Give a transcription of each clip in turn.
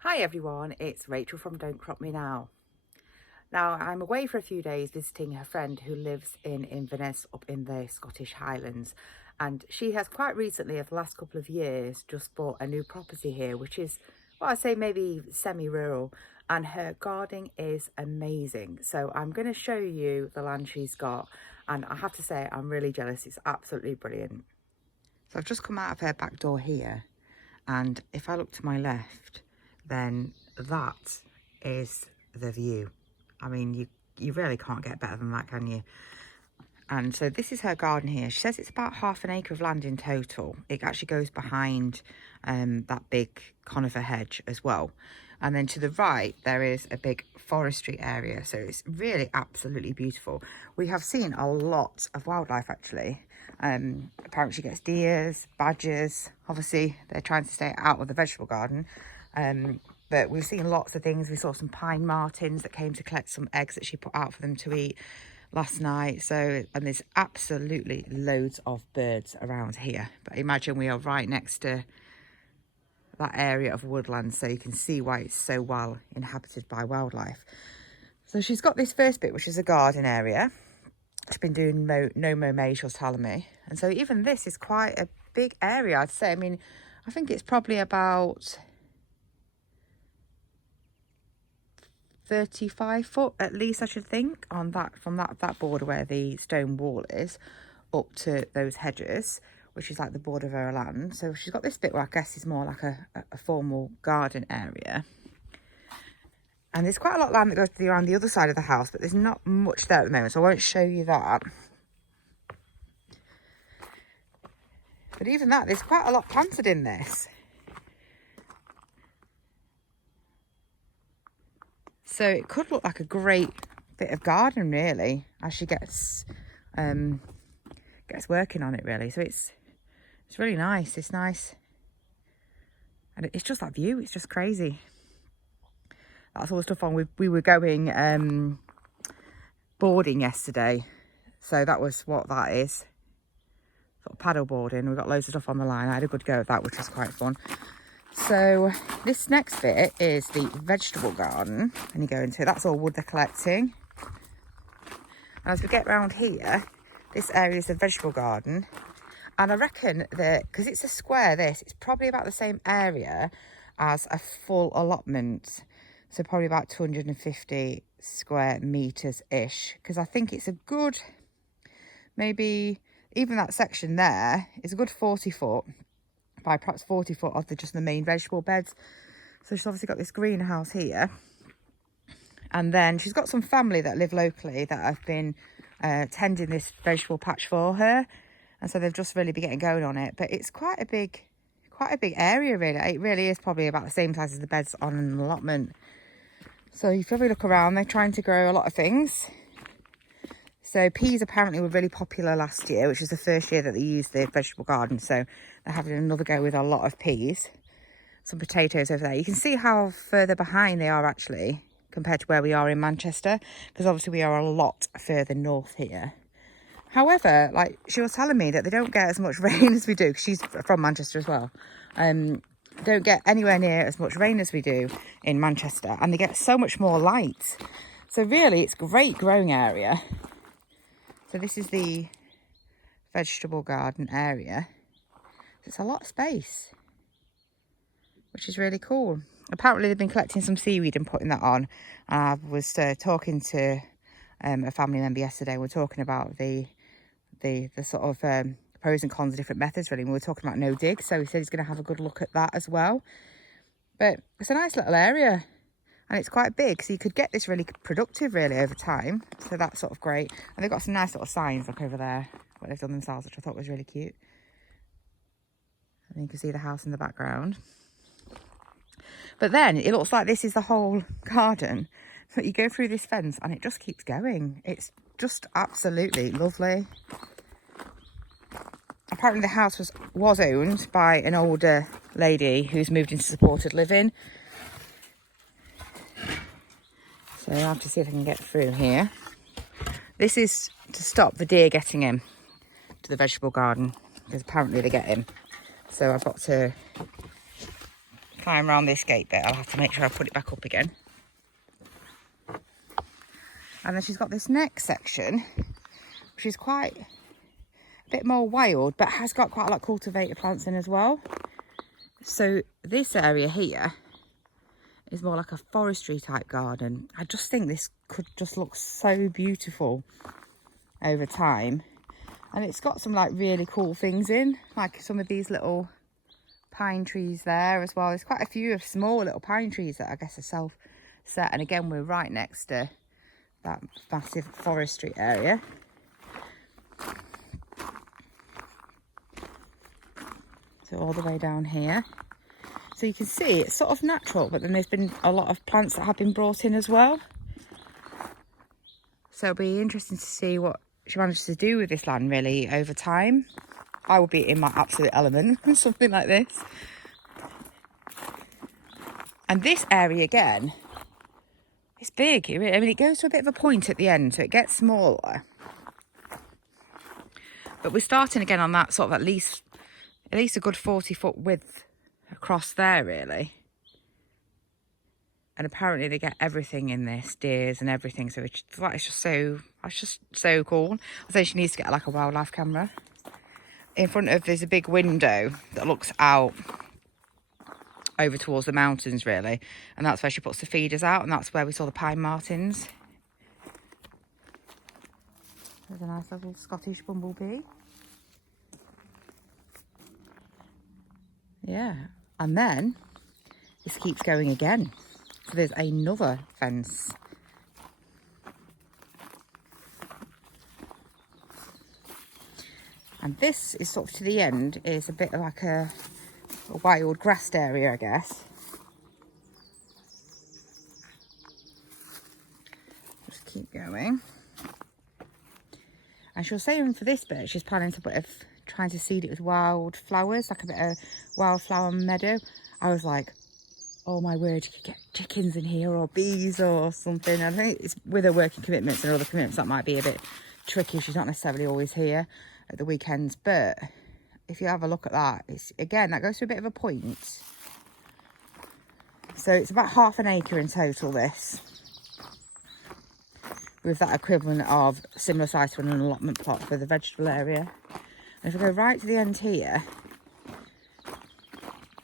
Hi everyone, it's Rachel from Don't Crop Me Now. Now I'm away for a few days visiting her friend who lives in Inverness up in the Scottish Highlands, and she has quite recently, over the last couple of years, just bought a new property here, which is, well, I'd say maybe semi-rural, and her gardening is amazing. So I'm going to show you the land she's got, and I have to say I'm really jealous. It's absolutely brilliant. So I've just come out of her back door here, and if I look to my left, then that is the view. I mean, you really can't get better than that, can you? And so this is her garden here. She says it's about ½ an acre of land in total. It actually goes behind that big conifer hedge as well. And then to the right, there is a big forestry area. So it's really absolutely beautiful. We have seen a lot of wildlife, actually. Apparently she gets deers, badgers. Obviously, they're trying to stay out of the vegetable garden. But we've seen lots of things. We saw some pine martins that came to collect some eggs that she put out for them to eat last night. So, and there's absolutely loads of birds around here. But imagine we are right next to that area of woodland, so you can see why it's so well inhabited by wildlife. So she's got this first bit, which is a garden area. It's been doing no mow, she was telling me. And so even this is quite a big area, I'd say. I mean, I think it's probably about 35 foot at least, I should think, on that, from that border where the stone wall is up to those hedges, which is like the border of her land. So she's got this bit where I guess is more like a formal garden area. And there's quite a lot of land that goes around the other side of the house, but there's not much there at the moment, so I won't show you that. But even that, there's quite a lot planted in this. So it could look like a great bit of garden, really, as she gets working on it, really. So it's really nice. It's nice, and it's just that view. It's just crazy. That's all the stuff on. We were going boarding yesterday, so that was what that is. Sort of paddle boarding. We got loads of stuff on the line. I had a good go at that, which was quite fun. So this next bit is the vegetable garden, and you go into it. That's all wood they're collecting. And as we get around here, this area is the vegetable garden, and I reckon that because it's a square, it's probably about the same area as a full allotment, so probably about 250 square meters ish, because I think it's a good, maybe even that section there is a good 40 foot by perhaps 40 foot of just the main vegetable beds. So she's obviously got this greenhouse here, and then she's got some family that live locally that have been tending this vegetable patch for her, and so they've just really been getting going on it. But it's quite a big area, really. It really is probably about the same size as the beds on an allotment. So if you ever look around, they're trying to grow a lot of things. So peas apparently were really popular last year, which was the first year that they used the vegetable garden. So they're having another go with a lot of peas. Some potatoes over there. You can see how further behind they are actually compared to where we are in Manchester, because obviously we are a lot further north here. However, like she was telling me that they don't get as much rain as we do, because she's from Manchester as well. Don't get anywhere near as much rain as we do in Manchester, and they get so much more light. So really, it's a great growing area. So this is the vegetable garden area. It's a lot of space, which is really cool. Apparently they've been collecting some seaweed and putting that on. I was talking to a family member yesterday. We were talking about the sort of pros and cons of different methods, really. And we were talking about no dig, so he said he's going to have a good look at that as well. But it's a nice little area, and it's quite big, so you could get this really productive really over time. So that's sort of great. And they've got some nice little signs like over there, what they've done themselves, which I thought was really cute. And you can see the house in the background. But then it looks like this is the whole garden. So you go through this fence and it just keeps going. It's just absolutely lovely. Apparently the house was owned by an older lady who's moved into supported living. So I have to see if I can get through here. This is to stop the deer getting in to the vegetable garden, because apparently they get in. So I've got to climb around this gate bit. I'll have to make sure I put it back up again. And then she's got this next section, which is quite a bit more wild, but has got quite a lot of cultivated plants in as well. So this area here is more like a forestry type garden. I just think this could just look so beautiful over time. And it's got some like really cool things in, like some of these little pine trees there as well. There's quite a few of small little pine trees that I guess are self-set. And again, we're right next to that massive forestry area. So all the way down here. So you can see it's sort of natural, but then there's been a lot of plants that have been brought in as well. So it'll be interesting to see what she manages to do with this land really over time. I will be in my absolute element with something like this. And this area again, it's big. I mean, it goes to a bit of a point at the end, so it gets smaller. But we're starting again on that sort of at least a good 40-foot width across there really. And apparently they get everything in this, deers and everything, so it's just so cool. I say she needs to get like a wildlife camera. In front of there's a big window that looks out over towards the mountains really, and that's where she puts the feeders out, and that's where we saw the pine martins. There's a nice little Scottish bumblebee. Yeah, and then this keeps going again. So there's another fence. And this is sort of to the end, is a bit like a wild grassed area, I guess. Just keep going. And she was saying for this bit, she's planning to trying to seed it with wild flowers, like a bit of wildflower meadow. I was like, oh my word, you could get chickens in here or bees or something. I think it's with her working commitments and other commitments that might be a bit tricky. She's not necessarily always here at the weekends, but if you have a look at that, it's again, that goes to a bit of a point. So it's about half an acre in total, this, with that equivalent of similar size to an allotment plot for the vegetable area. And if I go right to the end here,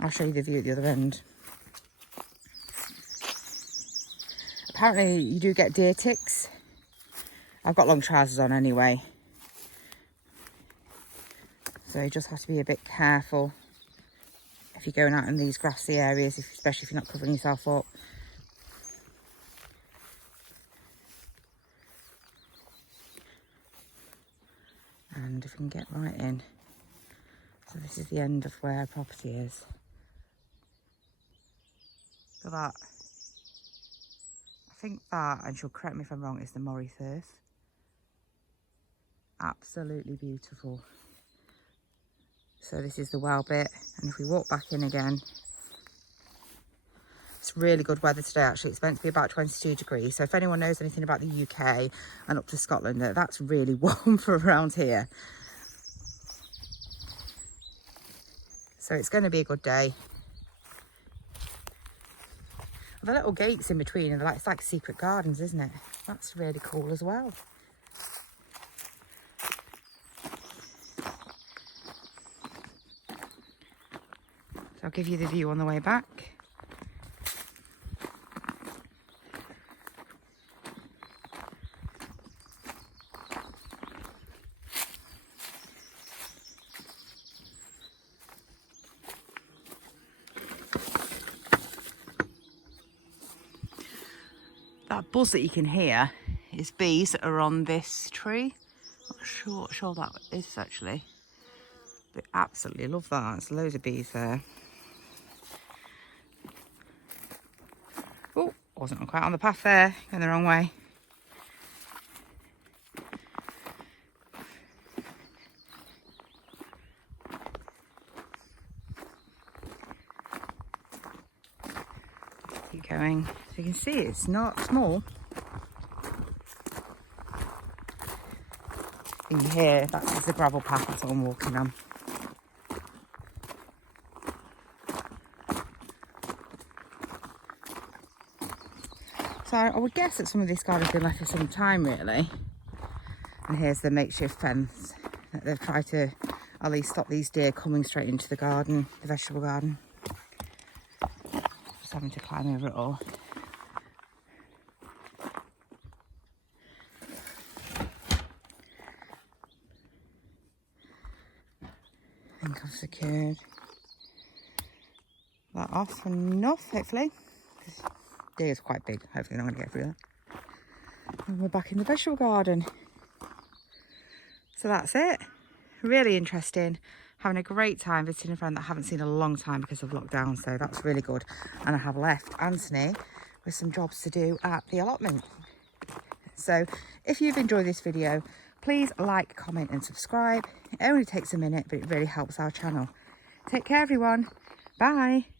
I'll show you the view at the other end. Apparently you do get deer ticks. I've got long trousers on anyway, so you just have to be a bit careful if you're going out in these grassy areas, especially if you're not covering yourself up. And if we can get right in, so this is the end of where our property is. Look at that. I think that, and she'll correct me if I'm wrong, is the Moray Firth. Absolutely beautiful. So this is the well bit, and if we walk back in again, it's really good weather today actually. It's meant to be about 22 degrees, so if anyone knows anything about the UK and up to Scotland, that's really warm for around here. So it's going to be a good day. The little gates in between, and it's like secret gardens, isn't it? That's really cool as well. So I'll give you the view on the way back. That buzz that you can hear is bees that are on this tree. Not sure that is actually. But absolutely love that. There's loads of bees there. Oh, wasn't quite on the path there. Going the wrong way. Keep going. So you can see it's not small. In here, that's the gravel path that's what I'm walking on. So I would guess that some of this garden's been left for some time, really. And here's the makeshift fence that they've tried to at least stop these deer coming straight into the garden, the vegetable garden. Just having to climb over it all. I think I've secured that off enough, hopefully. This deer is quite big, hopefully not going to get through that. And we're back in the vegetable garden. So that's it. Really interesting. Having a great time visiting a friend that I haven't seen in a long time because of lockdown, so that's really good. And I have left Anthony with some jobs to do at the allotment. So if you've enjoyed this video, please like, comment and subscribe. It only takes a minute, but it really helps our channel. Take care, everyone. Bye.